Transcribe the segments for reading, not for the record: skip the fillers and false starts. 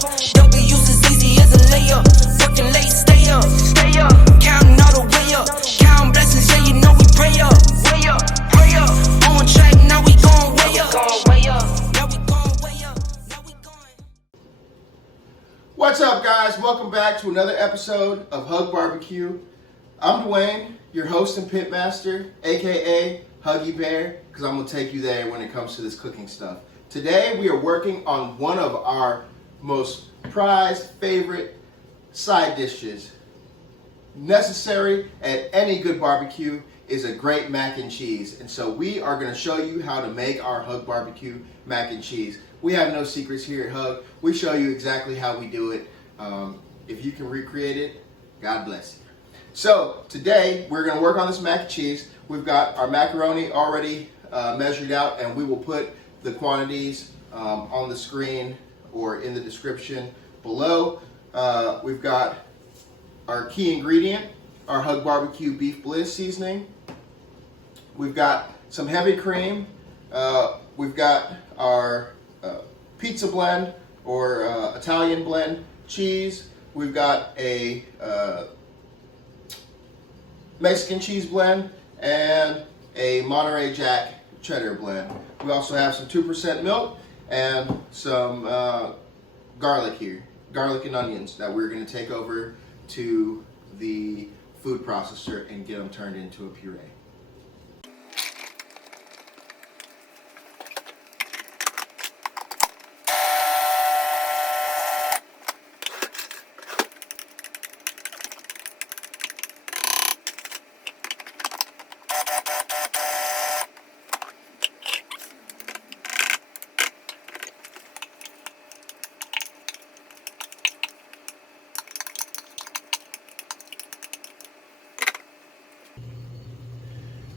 player. Don't be used as easy as a layup. Working late, stay up. Counting all the way up. Counting blessings, yeah, you know we pray up. Way up, pray up. On track, now we going way up. Now we going way up. Now we going. What's up, guys? Welcome back to another episode of Hug Barbecue. I'm Dwayne, your host and pitmaster, aka Huggy Bear, because I'm gonna take you there when it comes to this cooking stuff. Today we are working on one of our most prized favorite side dishes. Necessary at any good barbecue is a great mac and cheese. And so we are going to show you how to make our Hug Barbecue mac and cheese. We have no secrets here at Hug. We show you exactly how we do it. If you can recreate it, God bless you. So today we're going to work on this mac and cheese. We've got our macaroni already measured out, and we will put the quantities on the screen or in the description below. We've got our key ingredient, our Hug Barbecue Beef Bliss Seasoning. We've got some heavy cream. We've got our pizza blend or Italian blend cheese. We've got a Mexican cheese blend and a Monterey Jack Cheddar blend. We also have some 2% milk and some garlic here, garlic and onions that we're going to take over to the food processor and get them turned into a puree.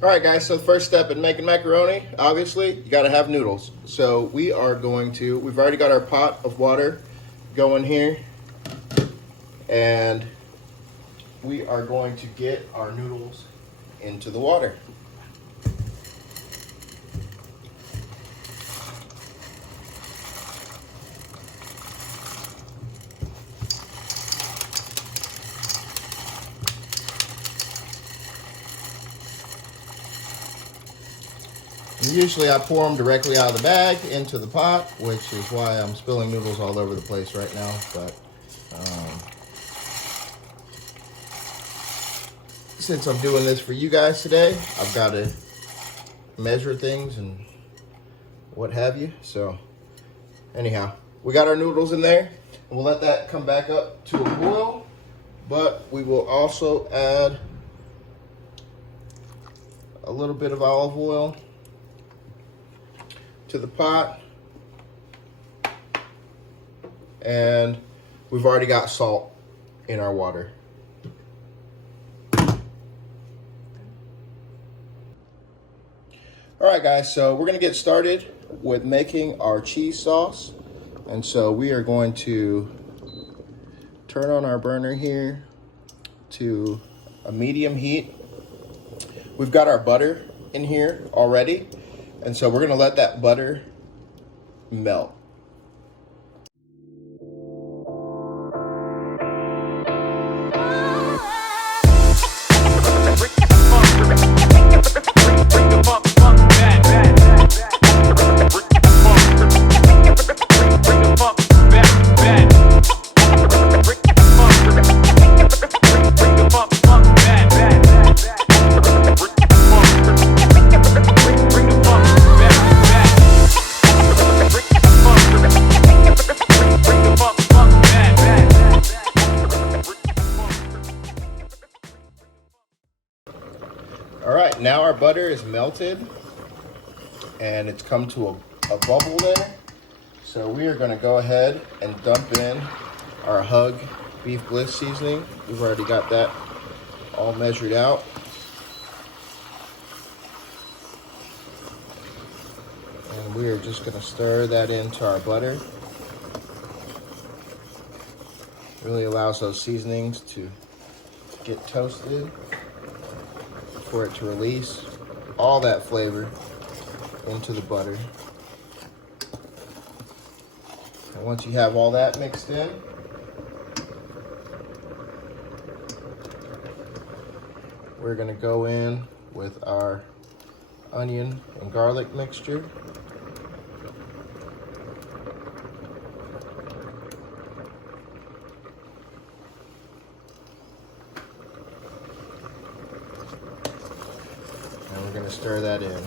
Alright guys, so the first step in making macaroni, obviously, you gotta have noodles. So we've already got our pot of water going here, and we are going to get our noodles into the water. And usually I pour them directly out of the bag into the pot, which is why I'm spilling noodles all over the place right now. But since I'm doing this for you guys today, I've got to measure things and what have you. So anyhow, we got our noodles in there, and we'll let that come back up to a boil. But we will also add a little bit of olive oil to the pot, and we've already got salt in our water. Alright guys, so we're going to get started with making our cheese sauce. And so we are going to turn on our burner here to a medium heat. We've got our butter in here already, and so we're going to let that butter melt. Alright, now our butter is melted and it's come to a bubble there. So we are going to go ahead and dump in our Hug Beef Bliss Seasoning. We've already got that all measured out. And we are just going to stir that into our butter. Really allows those seasonings to get toasted for it to release all that flavor into the butter. And once you have all that mixed in, we're going to go in with our onion and garlic mixture. And we're going to stir that in.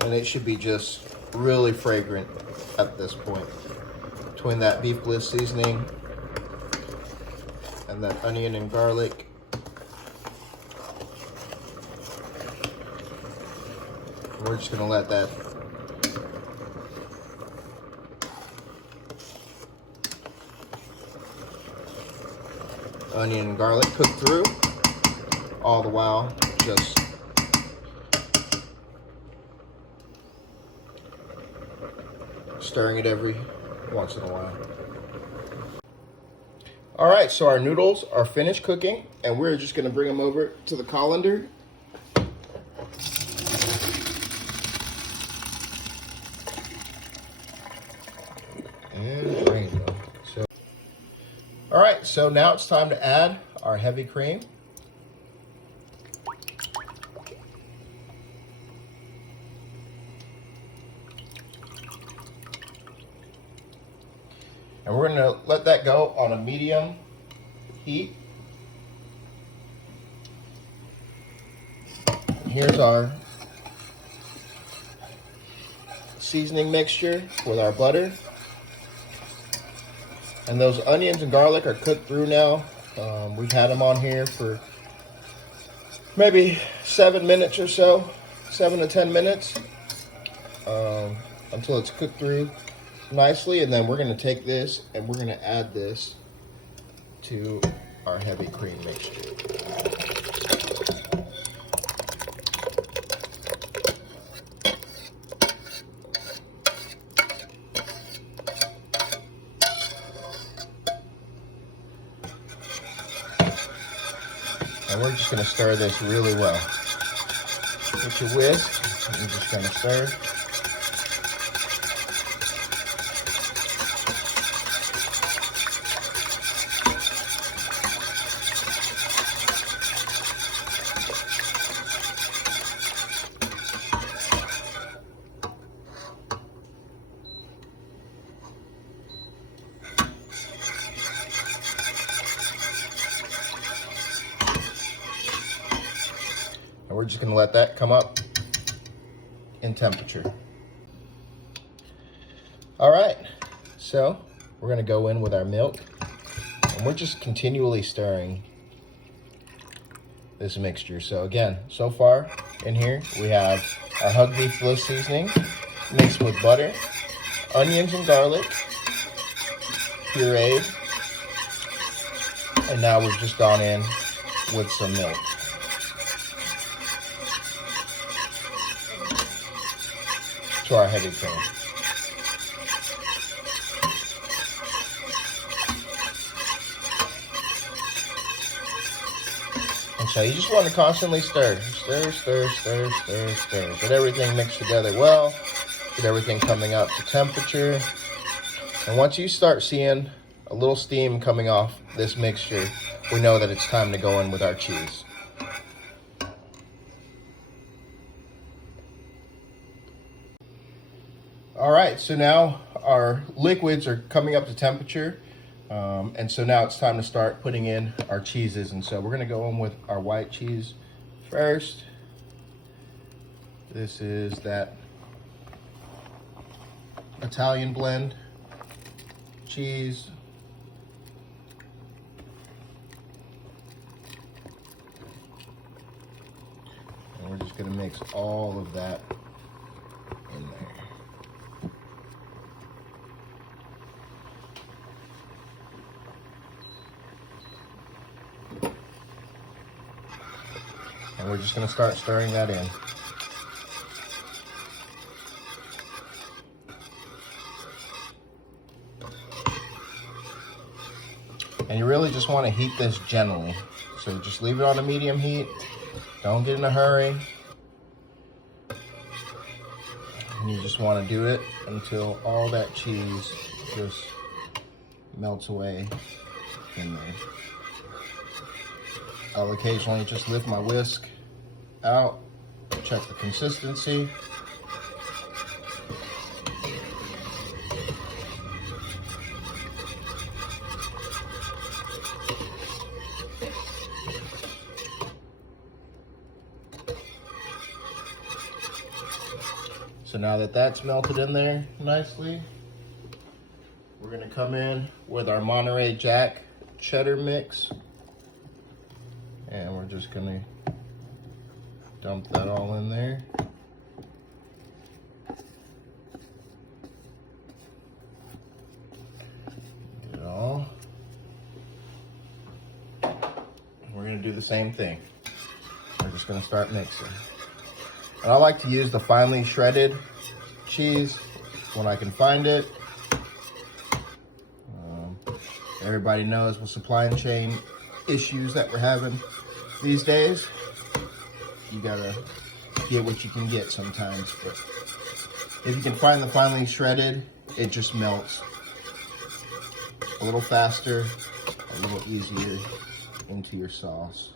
And it should be just really fragrant at this point. Between that Beef Bliss seasoning and that onion and garlic, we're just gonna let that onion and garlic cook through, all the while just stirring it every once in a while. All right, so our noodles are finished cooking, and we're just gonna bring them over to the colander. And drain them. All right, so now it's time to add our heavy cream. And we're gonna let that go on a medium heat. And here's our seasoning mixture with our butter. And those onions and garlic are cooked through now. We've had them on here for maybe 7 minutes or so, 7 to 10 minutes, until it's cooked through nicely. And then we're going to take this and we're going to add this to our heavy cream mixture. And we're just going to stir this really well. With your whisk, you're just going to stir. We're just going to let that come up in temperature. All right, so we're going to go in with our milk, and we're just continually stirring this mixture. So again, so far in here we have our Hug Beef Bliss seasoning mixed with butter, onions and garlic, pureed, and now we've just gone in with some milk. To our heavy cream. And so you just want to constantly stir. Stir, stir, stir, stir, stir. Get everything mixed together well. Get everything coming up to temperature. And once you start seeing a little steam coming off this mixture, we know that it's time to go in with our cheese. All right, so now our liquids are coming up to temperature, and so now it's time to start putting in our cheeses. And so we're gonna go in with our white cheese first. This is that Italian blend cheese. And we're just gonna mix all of that in there. And we're just going to start stirring that in. And you really just want to heat this gently. So just leave it on a medium heat. Don't get in a hurry. And you just want to do it until all that cheese just melts away in there. I'll occasionally just lift my whisk out, check the consistency. So now that that's melted in there nicely, we're gonna come in with our Monterey Jack cheddar mix. And we're just gonna dump that all in there. Get it all. We're gonna do the same thing. We're just gonna start mixing. And I like to use the finely shredded cheese when I can find it. Everybody knows with supply chain issues that we're having these days, you gotta get what you can get sometimes. But if you can find the finely shredded, it just melts a little faster, a little easier into your sauce.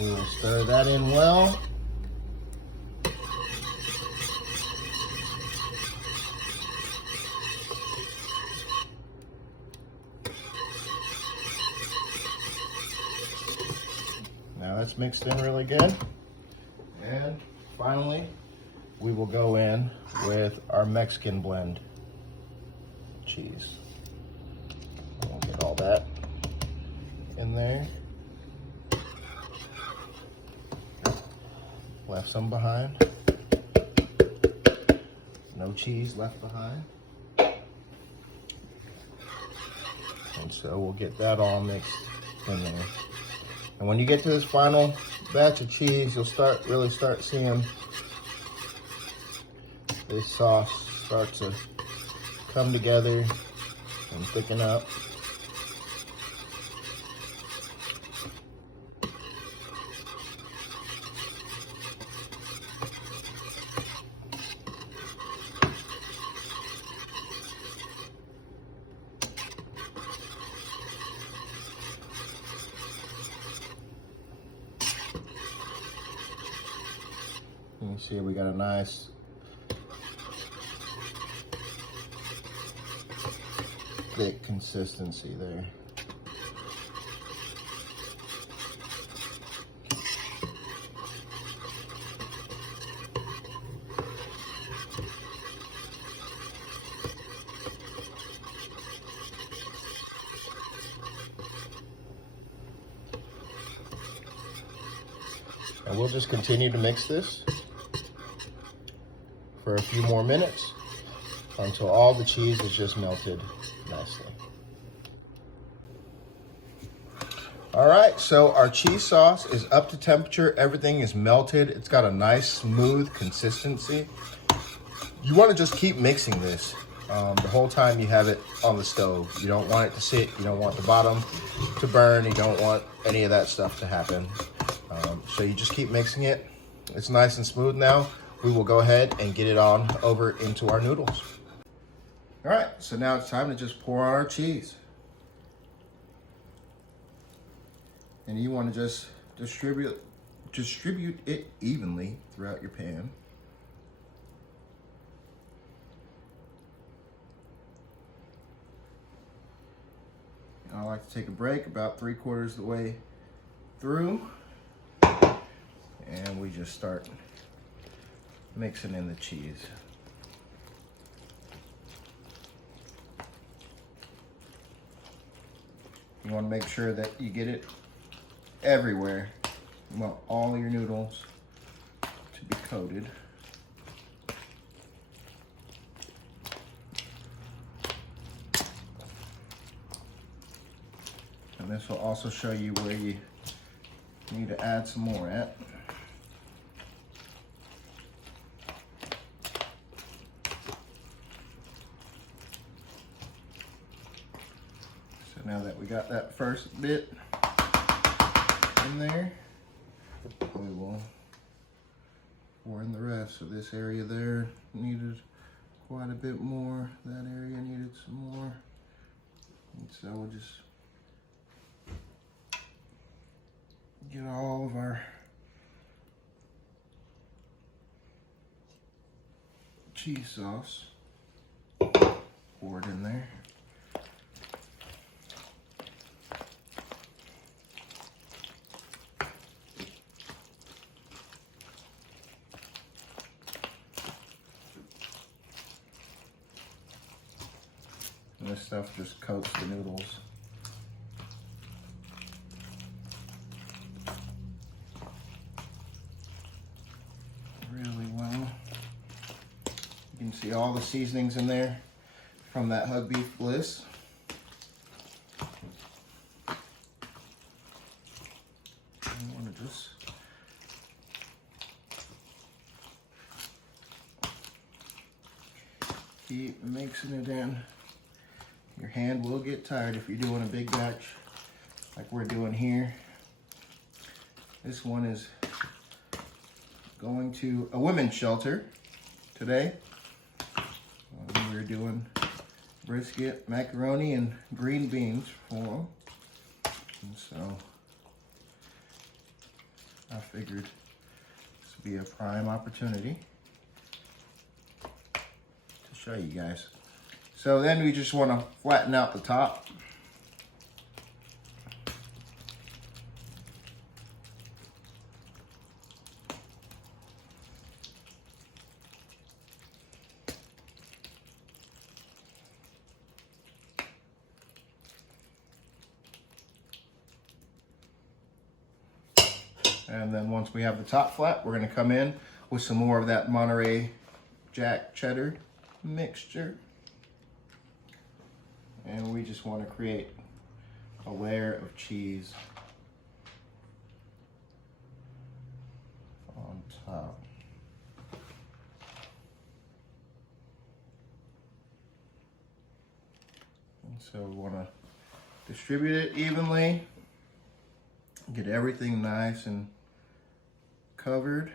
We will stir that in well. Now that's mixed in really good. And finally, we will go in with our Mexican blend cheese. We'll get all that in there. Left some behind. No cheese left behind. And so we'll get that all mixed in there. And when you get to this final batch of cheese, you'll really start seeing this sauce start to come together and thicken up. You see we got a nice thick consistency there. And we'll just continue to mix this for a few more minutes until all the cheese is just melted nicely. All right, so our cheese sauce is up to temperature. Everything is melted. It's got a nice smooth consistency. You want to just keep mixing this the whole time you have it on the stove. You don't want it to sit. You don't want the bottom to burn. You don't want any of that stuff to happen. So you just keep mixing it. It's nice and smooth now. We will go ahead and get it on over into our noodles. All right, so now it's time to just pour on our cheese. And you want to just distribute it evenly throughout your pan. I like to take a break about 3/4 of the way through, and we just start mixing in the cheese. You want to make sure that you get it everywhere. You want all your noodles to be coated. And this will also show you where you need to add some more at. So now that we got that first bit in there, we will pour in the rest. So this area there needed quite a bit more. That area needed some more. And so we'll just get all of our cheese sauce poured in there. And this stuff just coats the noodles. Really well. You can see all the seasonings in there from that Hug Beef Bliss. I want to just keep mixing it in. Your hand will get tired if you're doing a big batch like we're doing here. This one is going to a women's shelter today. We're doing brisket, macaroni, and green beans for them. And so I figured this would be a prime opportunity to show you guys. So then we just want to flatten out the top. And then once we have the top flat, we're going to come in with some more of that Monterey Jack Cheddar mixture. And we just want to create a layer of cheese on top. And so we want to distribute it evenly, get everything nice and covered,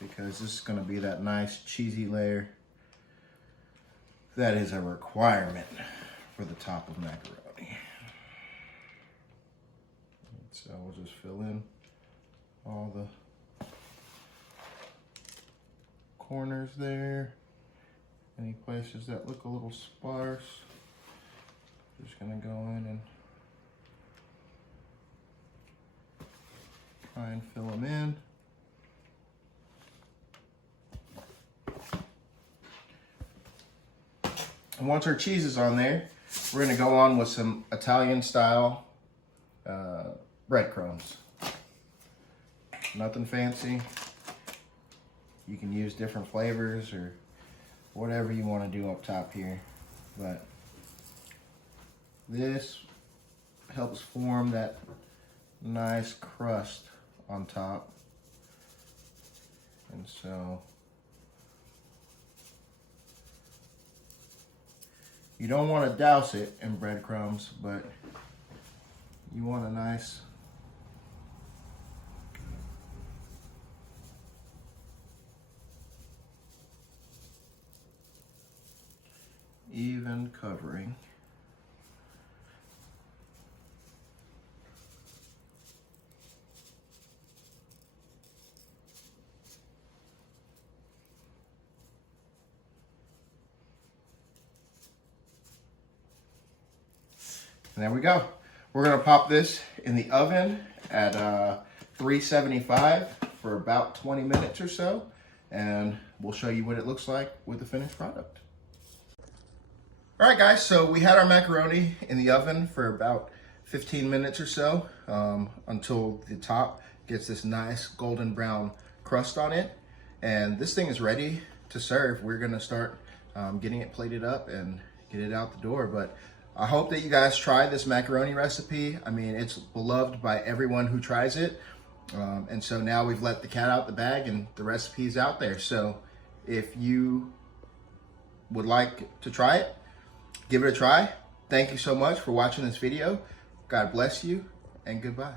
because this is going to be that nice cheesy layer that is a requirement for the top of macaroni. And so we'll just fill in all the corners there. Any places that look a little sparse, just gonna go in and try and fill them in. And once our cheese is on there, we're gonna go on with some Italian style breadcrumbs. Nothing fancy. You can use different flavors or whatever you want to do up top here. But this helps form that nice crust on top. And so you don't want to douse it in breadcrumbs, but you want a nice even covering. And there we go. We're gonna pop this in the oven at 375 for about 20 minutes or so. And we'll show you what it looks like with the finished product. All right, guys, so we had our macaroni in the oven for about 15 minutes or so until the top gets this nice golden brown crust on it. And this thing is ready to serve. We're gonna start getting it plated up and get it out the door. But I hope that you guys try this macaroni recipe. I mean, it's beloved by everyone who tries it. And so now we've let the cat out the bag and the recipe's out there. So if you would like to try it, give it a try. Thank you so much for watching this video. God bless you and goodbye.